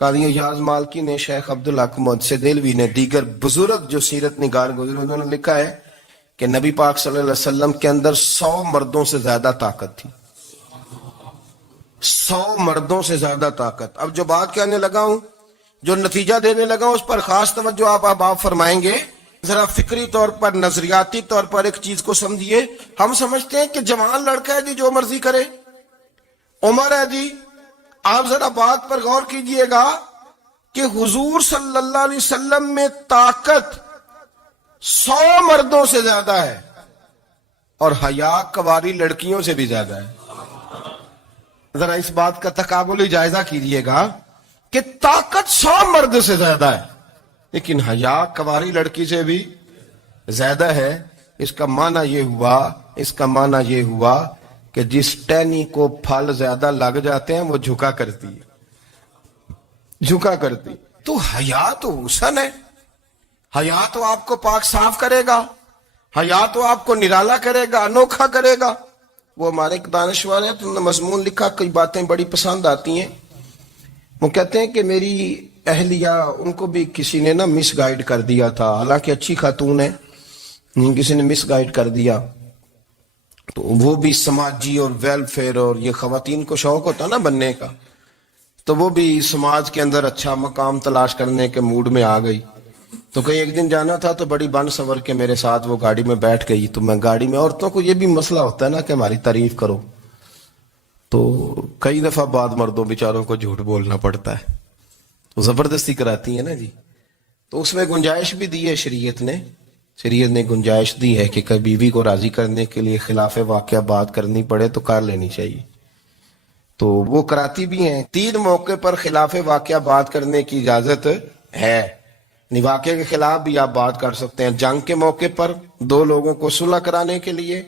قاضی اعجاز مالکی نے، شیخ عبدالحق محدث دہلوی نے، دیگر بزرگ جو سیرت نگار گزرے انہوں نے لکھا ہے کہ نبی پاک صلی اللہ علیہ وسلم کے اندر 100 مردوں سے زیادہ طاقت تھی. 100 مردوں سے زیادہ طاقت. اب جو بات کہنے لگا ہوں، جو نتیجہ دینے لگا ہوں، اس پر خاص توجہ آپ فرمائیں گے. ذرا فکری طور پر، نظریاتی طور پر ایک چیز کو سمجھیے. ہم سمجھتے ہیں کہ جوان لڑکا ہے جی جو مرضی کرے، عمر ہے جی. آپ ذرا بات پر غور کیجئے گا کہ حضور صلی اللہ علیہ وسلم میں طاقت 100 مردوں سے زیادہ ہے اور حیا کواری لڑکیوں سے بھی زیادہ ہے. ذرا اس بات کا تقابلی جائزہ کیجئے گا کہ طاقت 100 مرد سے زیادہ ہے لیکن حیا کواری لڑکی سے بھی زیادہ ہے. اس کا معنی یہ ہوا کہ جس ٹہنی کو پھل زیادہ لگ جاتے ہیں وہ جھکا کرتی. تو حیا تو حسن ہے، حیا تو آپ کو پاک صاف کرے گا، حیا تو آپ کو نرالا کرے گا، انوکھا کرے گا. وہ ہمارے ایک دانشور ہیں، انہوں نے مضمون لکھا، کئی باتیں بڑی پسند آتی ہیں. وہ کہتے ہیں کہ میری اہلیہ، ان کو بھی کسی نے مس گائیڈ کر دیا تھا، حالانکہ اچھی خاتون ہے، کسی نے مس گائیڈ کر دیا. تو وہ بھی سماجی اور ویلفیئر، اور یہ خواتین کو شوق ہوتا نا بننے کا، تو وہ بھی سماج کے اندر اچھا مقام تلاش کرنے کے موڈ میں آ گئی. تو کہیں ایک دن جانا تھا تو بڑی بن سور کے میرے ساتھ وہ گاڑی میں بیٹھ گئی. تو میں گاڑی میں، عورتوں کو یہ بھی مسئلہ ہوتا ہے نا کہ ہماری تعریف کرو، تو کئی دفعہ بعد مردوں بیچاروں کو جھوٹ بولنا پڑتا ہے، تو زبردستی کراتی ہے نا جی. تو اس میں گنجائش بھی دی ہے شریعت نے گنجائش دی ہے کہ کبھی بیوی کو راضی کرنے کے لیے خلاف واقعہ بات کرنی پڑے تو کر لینی چاہیے. تو وہ کراتی بھی ہیں. 3 موقع پر خلاف واقعہ بات کرنے کی اجازت ہے. واقعے کے خلاف بھی آپ بات کر سکتے ہیں، جنگ کے موقع پر 2 لوگوں کو صلح کرانے کے لیے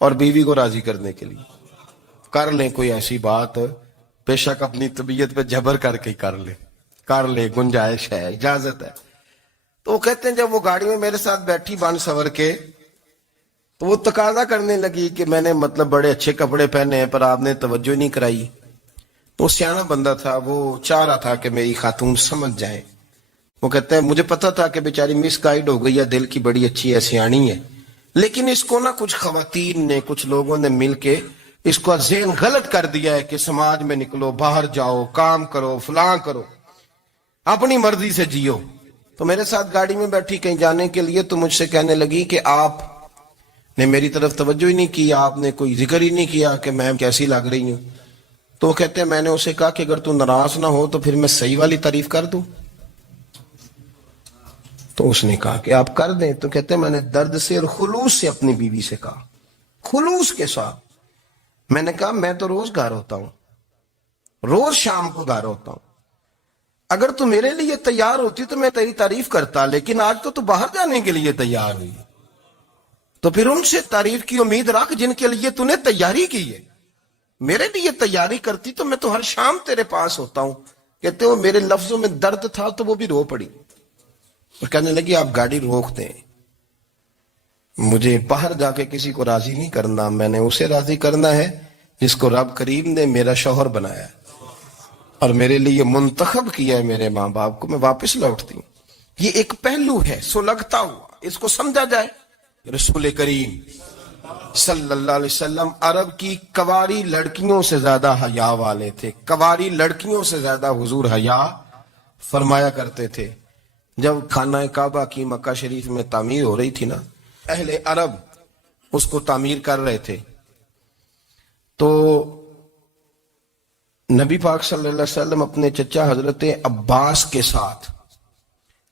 اور بیوی کو راضی کرنے کے لیے کر لیں کوئی ایسی بات. بے شک اپنی طبیعت پہ جبر کر کے کر لے، گنجائش ہے، اجازت ہے. تو وہ کہتے ہیں جب وہ گاڑی میں میرے ساتھ بیٹھی بن سور کے، تو وہ تقاضا کرنے لگی کہ میں نے بڑے اچھے کپڑے پہنے ہیں پر آپ نے توجہ نہیں کرائی. وہ سیانا بندہ تھا، وہ چاہ رہا تھا کہ میری خاتون سمجھ جائے. وہ کہتے ہیں مجھے پتا تھا کہ بیچاری مس گائیڈ ہو گئی ہے، دل کی بڑی اچھی ہے، سیانی ہے، لیکن اس کو کچھ خواتین نے، کچھ لوگوں نے مل کے اس کو ذہن غلط کر دیا ہے کہ سماج میں نکلو، باہر جاؤ، کام کرو، فلاں کرو، اپنی مرضی سے جیو. تو میرے ساتھ گاڑی میں بیٹھی کہیں جانے کے لیے، تو مجھ سے کہنے لگی کہ آپ نے میری طرف توجہ ہی نہیں کی، آپ نے کوئی ذکر ہی نہیں کیا کہ میں کیسی لگ رہی ہوں. تو کہتے ہیں میں نے اسے کہا کہ اگر تو ناراض نہ ہو تو پھر میں صحیح والی تعریف کر دوں. تو اس نے کہا کہ آپ کر دیں. تو کہتے ہیں میں نے درد سے اور خلوص سے اپنی بیوی سے کہا، خلوص کے ساتھ. میں نے کہا میں تو روز گھر ہوتا ہوں، روز شام کو گھر ہوتا ہوں. اگر تو میرے لیے تیار ہوتی تو میں تیری تعریف کرتا، لیکن آج تو باہر جانے کے لیے تیار ہوئی، تو پھر ان سے تعریف کی امید رکھ جن کے لیے تو نے تیاری کی ہے. میرے لیے تیاری کرتی تو میں تو ہر شام تیرے پاس ہوتا ہوں. کہتے ہو میرے لفظوں میں درد تھا تو وہ بھی رو پڑی اور کہنے لگی آپ گاڑی روک دیں، مجھے باہر جا کے کسی کو راضی نہیں کرنا، میں نے اسے راضی کرنا ہے جس کو رب کریم نے میرا شوہر بنایا اور میرے لیے منتخب کیا ہے میرے ماں باپ کو. میں واپس لوٹتی ہوں. یہ ایک پہلو ہے سلگتا ہوا، اس کو سمجھا جائے. رسول کریم صلی اللہ علیہ وسلم عرب کی کواری لڑکیوں سے زیادہ حیا والے تھے. کواری لڑکیوں سے زیادہ حضور حیا فرمایا کرتے تھے. جب خانہ کعبہ کی مکہ شریف میں تعمیر ہو رہی تھی نا، اہل عرب اس کو تعمیر کر رہے تھے، تو نبی پاک صلی اللہ علیہ وسلم اپنے چچا حضرت عباس کے ساتھ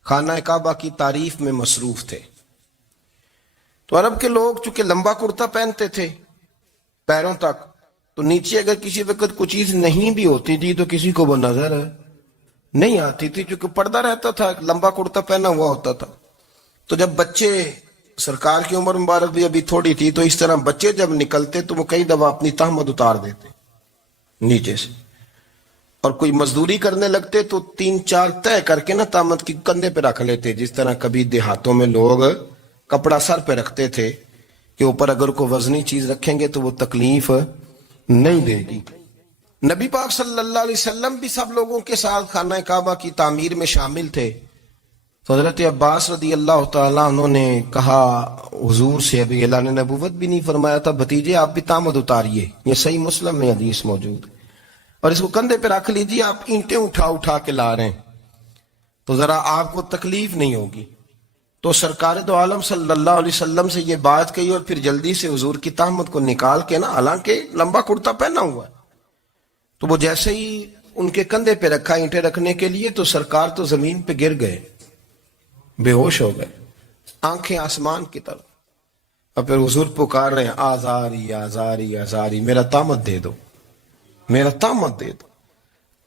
خانہ کعبہ کی تعریف میں مصروف تھے. تو عرب کے لوگ چونکہ لمبا کرتا پہنتے تھے پیروں تک، تو نیچے اگر کسی وقت کوئی چیز نہیں بھی ہوتی تھی تو کسی کو وہ نظر نہیں آتی تھی، چونکہ پردہ رہتا تھا، لمبا کرتا پہنا ہوا ہوتا تھا. تو جب بچے، سرکار کی عمر مبارک بھی ابھی تھوڑی تھی، تو اس طرح بچے جب نکلتے تو وہ کئی دفعہ اپنی تہمت اتار دیتے نیچے سے، اور کوئی مزدوری کرنے لگتے تو 3-4 طے کر کے تہمت کی کندھے پہ رکھ لیتے. جس طرح کبھی دیہاتوں میں لوگ کپڑا سر پہ رکھتے تھے کہ اوپر اگر کوئی وزنی چیز رکھیں گے تو وہ تکلیف نہیں دے گی. نبی پاک صلی اللہ علیہ وسلم بھی سب لوگوں کے ساتھ خانہ کعبہ کی تعمیر میں شامل تھے. تو حضرت عباس رضی اللہ تعالیٰ عنہ نے کہا حضور سے، ابھی اعلان نبوت بھی نہیں فرمایا تھا، بھتیجے آپ بھی تامد اتاریے. یہ صحیح مسلم میں حدیث موجود ہے. اور اس کو کندھے پہ رکھ لیجیے، آپ اینٹیں اٹھا اٹھا کے لا رہے ہیں تو ذرا آپ کو تکلیف نہیں ہوگی. تو سرکار دو عالم صلی اللہ علیہ وسلم سے یہ بات کہی اور پھر جلدی سے حضور کی تہمت کو نکال کے نا، حالانکہ لمبا کرتا پہنا ہوا ہے، تو وہ جیسے ہی ان کے کندھے پہ رکھا اینٹیں رکھنے کے لیے تو سرکار تو زمین پہ گر گئے، بے ہوش ہو گئے، آنکھیں آسمان کی طرف. اور پھر حضور پکار رہے ہیں آزاری آزاری آزاری، میرا تامت دے دو، میرا تامت دے دو.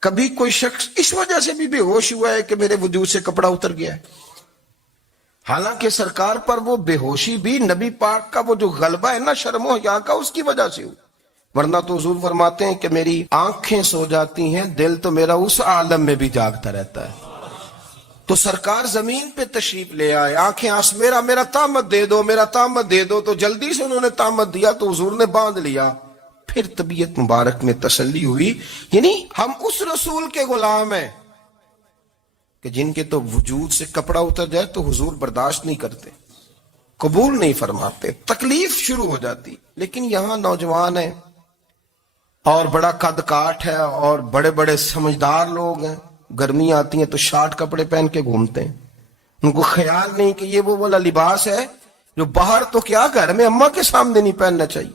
کبھی کوئی شخص اس وجہ سے بھی بے ہوش ہوا ہے کہ میرے وجود سے کپڑا اتر گیا ہے؟ حالانکہ سرکار پر وہ بے ہوشی بھی نبی پاک کا وہ جو غلبہ ہے نا شرم و حیا کا، اس کی وجہ سے ہوئی. ورنہ تو حضور فرماتے ہیں کہ میری آنکھیں سو جاتی ہیں، دل تو میرا اس عالم میں بھی جاگتا رہتا ہے. تو سرکار زمین پہ تشریف لے آئے، آنکھیں میرا تامت دے دو، میرا تامت دے دو. تو جلدی سے انہوں نے تامت دیا تو حضور نے باندھ لیا. پھر طبیعت مبارک میں تسلی ہوئی. یعنی ہم اس رسول کے غلام ہیں کہ جن کے تو وجود سے کپڑا اتر جائے تو حضور برداشت نہیں کرتے، قبول نہیں فرماتے، تکلیف شروع ہو جاتی. لیکن یہاں نوجوان ہیں اور بڑا قد کاٹ ہے اور بڑے بڑے سمجھدار لوگ ہیں، گرمی آتی ہیں تو شارٹ کپڑے پہن کے گھومتے ہیں. ان کو خیال نہیں کہ یہ وہ والا لباس ہے جو باہر تو کیا گھر میں اماں کے سامنے نہیں پہننا چاہیے،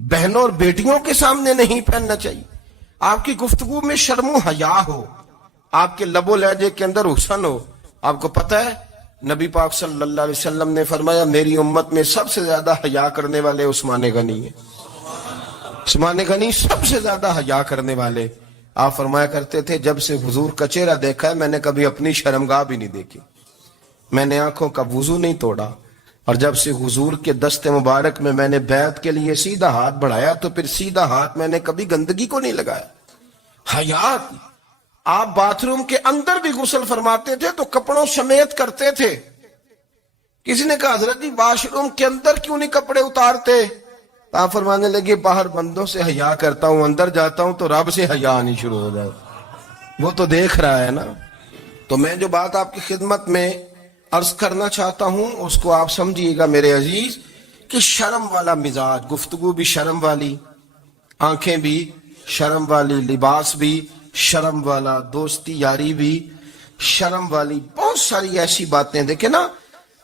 بہنوں اور بیٹیوں کے سامنے نہیں پہننا چاہیے. آپ کی گفتگو میں شرم و حیا ہو، آپ کے لب و لہجے کے اندر حسن ہو. آپ کو پتہ ہے نبی پاک صلی اللہ علیہ وسلم نے فرمایا میری امت میں سب سے زیادہ حیا کرنے والے عثمان غنی ہیں. عثمان غنی سب سے زیادہ حیا کرنے والے. آپ فرمایا کرتے تھے جب سے حضور کا چہرہ دیکھا ہے میں نے کبھی اپنی شرمگاہ بھی نہیں دیکھی، میں نے آنکھوں کا وضو نہیں توڑا، اور جب سے حضور کے دست مبارک میں نے بیعت کے لیے سیدھا ہاتھ بڑھایا تو پھر سیدھا ہاتھ میں نے کبھی گندگی کو نہیں لگایا. حیات. آپ باتھ روم کے اندر بھی غسل فرماتے تھے تو کپڑوں سمیت کرتے تھے. کسی نے کہا حضرت جی واش روم کے اندر کیوں نہیں کپڑے اتارتے؟ آپ فرمانے لگے باہر بندوں سے حیا کرتا ہوں، اندر جاتا ہوں تو رب سے حیا آنی شروع ہو جائے، وہ تو دیکھ رہا ہے نا. تو میں جو بات آپ کی خدمت میں عرض کرنا چاہتا ہوں اس کو آپ سمجھیے گا میرے عزیز، کہ شرم والا مزاج، گفتگو بھی شرم والی، آنکھیں بھی شرم والی، لباس بھی شرم والا، دوستی یاری بھی شرم والی، بہت ساری ایسی باتیں. دیکھیں نا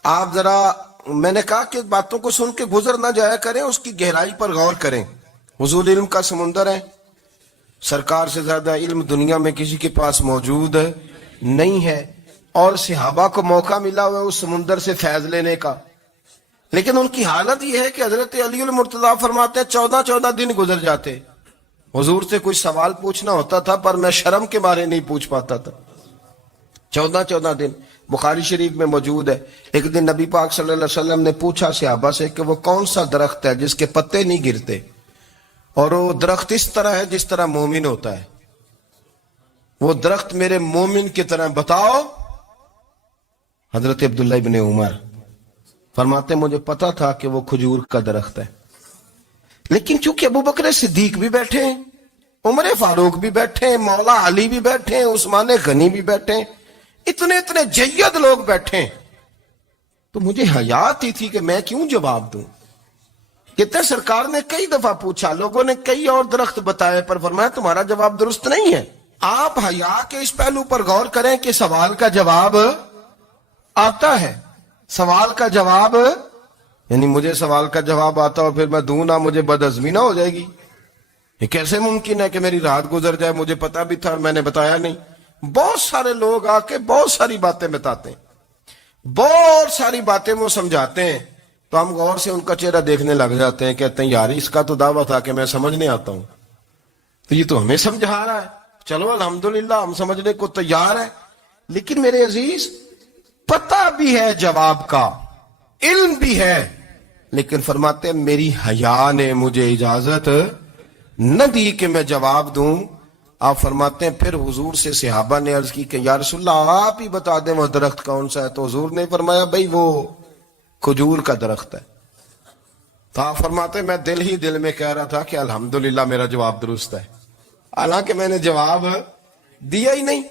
آپ ذرا، میں نے کہا کہ باتوں کو سن کے گزر نہ جایا کریں، اس کی گہرائی پر غور کریں. حضور علم کا سمندر ہے، سرکار سے زیادہ علم دنیا میں کسی کے پاس موجود نہیں ہے، اور صحابہ کو موقع ملا ہوا ہے اس سمندر سے فیض لینے کا. لیکن ان کی حالت یہ ہے کہ حضرت علی المرتضیٰ فرماتے ہیں 14 دن گزر جاتے، حضور سے کوئی سوال پوچھنا ہوتا تھا پر میں شرم کے بارے نہیں پوچھ پاتا تھا. 14 دن بخاری شریف میں موجود ہے. ایک دن نبی پاک صلی اللہ علیہ وسلم نے پوچھا صحابہ سے کہ وہ کون سا درخت ہے جس کے پتے نہیں گرتے، اور وہ درخت اس طرح ہے جس طرح مومن ہوتا ہے، وہ درخت میرے مومن کی طرح بتاؤ. حضرت عبداللہ ابن عمر فرماتے مجھے پتا تھا کہ وہ کھجور کا درخت ہے، لیکن چونکہ ابو بکر صدیق بھی بیٹھے ہیں، عمر فاروق بھی بیٹھے ہیں، مولا علی بھی بیٹھے ہیں، عثمان غنی بھی بیٹھے ہیں، اتنے جید لوگ بیٹھے ہیں، تو مجھے حیا آتی تھی کہ میں کیوں جواب دوں. کہتے سرکار نے کئی دفعہ پوچھا، لوگوں نے کئی اور درخت بتائے، پر فرمایا تمہارا جواب درست نہیں ہے. آپ حیا کے اس پہلو پر غور کریں کہ سوال کا جواب آتا ہے. سوال کا جواب، یعنی مجھے سوال کا جواب آتا اور پھر میں دوں نہ، مجھے بدعزمی نہ ہو جائے گی. یہ کیسے ممکن ہے کہ میری رات گزر جائے، مجھے پتا بھی تھا اور میں نے بتایا نہیں. بہت سارے لوگ آ کے بہت ساری باتیں بتاتے ہیں، بہت ساری باتیں وہ سمجھاتے ہیں، تو ہم غور سے ان کا چہرہ دیکھنے لگ جاتے ہیں، کہتے ہیں یار اس کا تو دعویٰ تھا کہ میں سمجھنے آتا ہوں، تو یہ تو ہمیں سمجھا رہا ہے، چلو الحمدللہ ہم سمجھنے کو تیار ہیں. لیکن میرے عزیز پتہ بھی ہے جواب کا، علم بھی ہے، لیکن فرماتے ہیں میری حیا نے مجھے اجازت نہ دی کہ میں جواب دوں. آپ فرماتے ہیں پھر حضور سے صحابہ نے عرض کی کہ یا رسول اللہ آپ ہی بتا دیں وہ درخت کون سا ہے. تو حضور نے فرمایا بھئی وہ کھجور کا درخت ہے. تو آپ فرماتے ہیں میں دل ہی دل میں کہہ رہا تھا کہ الحمدللہ میرا جواب درست ہے. حالانکہ میں نے جواب دیا ہی نہیں.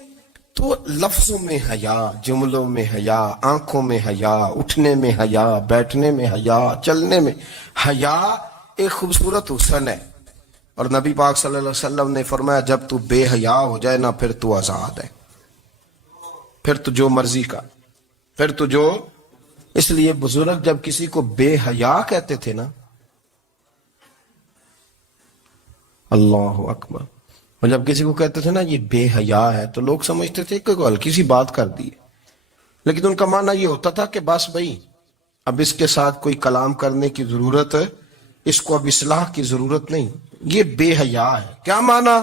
تو لفظوں میں حیا، جملوں میں حیا، آنکھوں میں حیا، اٹھنے میں حیا، بیٹھنے میں حیا، چلنے میں حیا ایک خوبصورت حسن ہے. اور نبی پاک صلی اللہ علیہ وسلم نے فرمایا جب تو بے حیا ہو جائے نا پھر تو آزاد ہے، پھر تو جو مرضی کا، پھر تو جو. اس لیے بزرگ جب کسی کو بے حیا کہتے تھے نا، اللہ اکبر، اور جب کسی کو کہتے تھے نا یہ بے حیا ہے تو لوگ سمجھتے تھے کہ کوئی ہلکی سی بات کر دی، لیکن ان کا معنی یہ ہوتا تھا کہ بس بھائی اب اس کے ساتھ کوئی کلام کرنے کی ضرورت ہے، اس کو اب اصلاح کی ضرورت نہیں، یہ بے حیا ہے. کیا معنی؟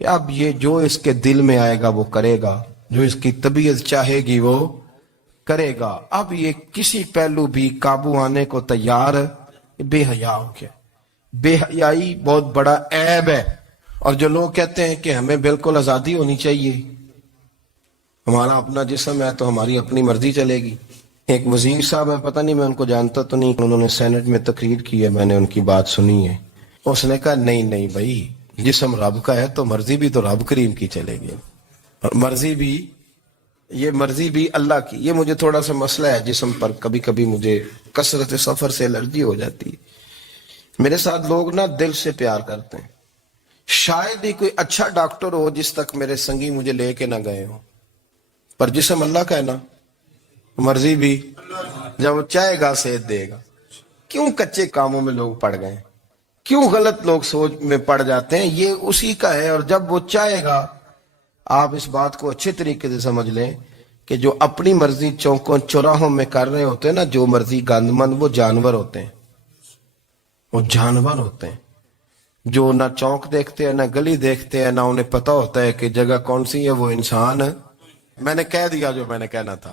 کہ اب یہ جو اس کے دل میں آئے گا وہ کرے گا، جو اس کی طبیعت چاہے گی وہ کرے گا، اب یہ کسی پہلو بھی قابو آنے کو تیار ہے. بے حیا ہو گیا. بے حیائی بہت بڑا عیب ہے. اور جو لوگ کہتے ہیں کہ ہمیں بالکل آزادی ہونی چاہیے، ہمارا اپنا جسم ہے تو ہماری اپنی مرضی چلے گی. ایک وزیر صاحب ہے، پتہ نہیں میں ان کو جانتا تو نہیں، انہوں نے سینٹ میں تقریر کی ہے، میں نے ان کی بات سنی ہے. اس نے کہا نہیں بھائی، جسم رب کا ہے تو مرضی بھی تو رب کریم کی چلے گی، اور مرضی بھی اللہ کی. یہ مجھے تھوڑا سا مسئلہ ہے جسم پر، کبھی کبھی مجھے کثرت سفر سے الرجی ہو جاتی ہے. میرے ساتھ لوگ نا دل سے پیار کرتے ہیں. شاید ہی کوئی اچھا ڈاکٹر ہو جس تک میرے سنگی مجھے لے کے نہ گئے ہوں، پر جسم اللہ کا ہے نا، مرضی بھی جب وہ چاہے گا صحت دے گا. کیوں کچے کاموں میں لوگ پڑ گئے، کیوں غلط لوگ سوچ میں پڑ جاتے ہیں؟ یہ اسی کا ہے. اور جب وہ چاہے گا، آپ اس بات کو اچھے طریقے سے سمجھ لیں کہ جو اپنی مرضی چوکوں چوراہوں میں کر رہے ہوتے ہیں نا، جو مرضی گند مند، وہ جانور ہوتے ہیں. وہ جانور ہوتے ہیں جو نہ چوک دیکھتے ہیں، نہ گلی دیکھتے ہیں، نہ انہیں پتہ ہوتا ہے کہ جگہ کون سی ہے. وہ انسان، میں نے کہہ دیا جو میں نے کہنا تھا،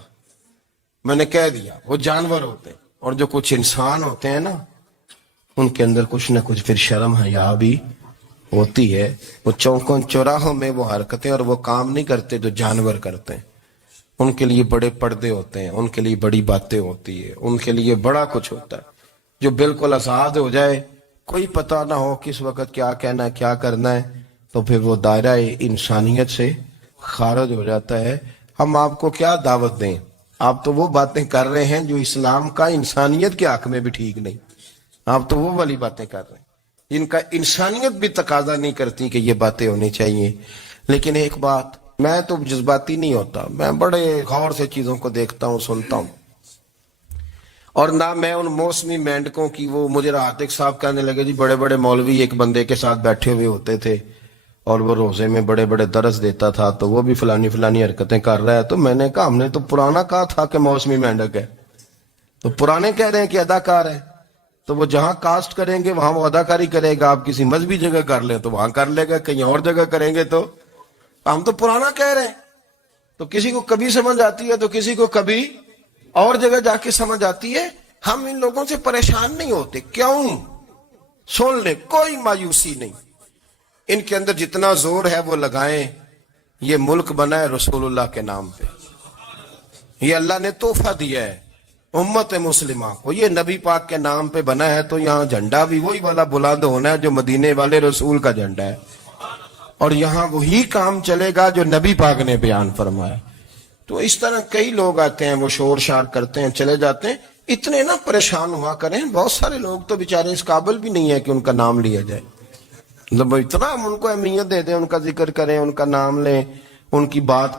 میں نے کہہ دیا. وہ جانور ہوتے ہیں. اور جو کچھ انسان ہوتے ہیں نا، ان کے اندر کچھ نہ کچھ پھر شرم حیا بھی ہوتی ہے. وہ چوکوں چوراہوں میں وہ حرکتیں اور وہ کام نہیں کرتے جو جانور کرتے ہیں. ان کے لیے بڑے پردے ہوتے ہیں، ان کے لیے بڑی باتیں ہوتی ہے، ان کے لیے بڑا کچھ ہوتا ہے. جو بالکل آزاد ہو جائے، کوئی پتہ نہ ہو کس وقت کیا کہنا ہے کیا کرنا ہے، تو پھر وہ دائرہ انسانیت سے خارج ہو جاتا ہے. ہم آپ کو کیا دعوت دیں؟ آپ تو وہ باتیں کر رہے ہیں جو اسلام کا انسانیت کے حق میں بھی ٹھیک نہیں. آپ تو وہ والی باتیں کر رہے ہیں جن کا انسانیت بھی تقاضا نہیں کرتی کہ یہ باتیں ہونی چاہیے. لیکن ایک بات، میں تو جذباتی نہیں ہوتا، میں بڑے غور سے چیزوں کو دیکھتا ہوں، سنتا ہوں. اور نہ میں ان موسمی مینڈکوں کی، وہ مجھے رات ایک صاحب کہنے لگے جی بڑے بڑے مولوی ایک بندے کے ساتھ بیٹھے ہوئے ہوتے تھے اور وہ روزے میں بڑے بڑے درس دیتا تھا تو وہ بھی فلانی حرکتیں کر رہا ہے. تو میں نے کہا ہم نے تو پرانا کہا تھا کہ موسمی مینڈک ہے، تو پرانے کہہ رہے ہیں کہ اداکار ہے. تو وہ جہاں کاسٹ کریں گے وہاں وہ اداکاری کرے گا. آپ کسی مذہبی جگہ کر لیں تو وہاں کر لے گا، کہیں اور جگہ کریں گے تو ہم تو پرانا کہہ رہے ہیں. تو کسی کو کبھی سمجھ آتی ہے تو کسی کو کبھی اور جگہ جا کے سمجھ آتی ہے. ہم ان لوگوں سے پریشان نہیں ہوتے. کیوں؟ سن لیں، کوئی مایوسی نہیں. ان کے اندر جتنا زور ہے وہ لگائیں. یہ ملک بنا ہے رسول اللہ کے نام پہ، یہ اللہ نے تحفہ دیا ہے امت مسلمہ کو. یہ نبی پاک کے نام پہ بنا ہے تو یہاں جھنڈا بھی وہی والا بلند ہونا ہے جو مدینے والے رسول کا جھنڈا ہے، اور یہاں وہی کام چلے گا جو نبی پاک نے بیان فرمایا. تو اس طرح کئی لوگ آتے ہیں، وہ شور شار کرتے ہیں، چلے جاتے ہیں. اتنے نہ پریشان ہوا کریں. بہت سارے لوگ تو بیچارے اس قابل بھی نہیں ہے کہ ان کا نام لیا جائے. مطلب اتنا ہم ان کو اہمیت دے دیں، ان کا ذکر کریں، ان کا نام لیں، ان کی بات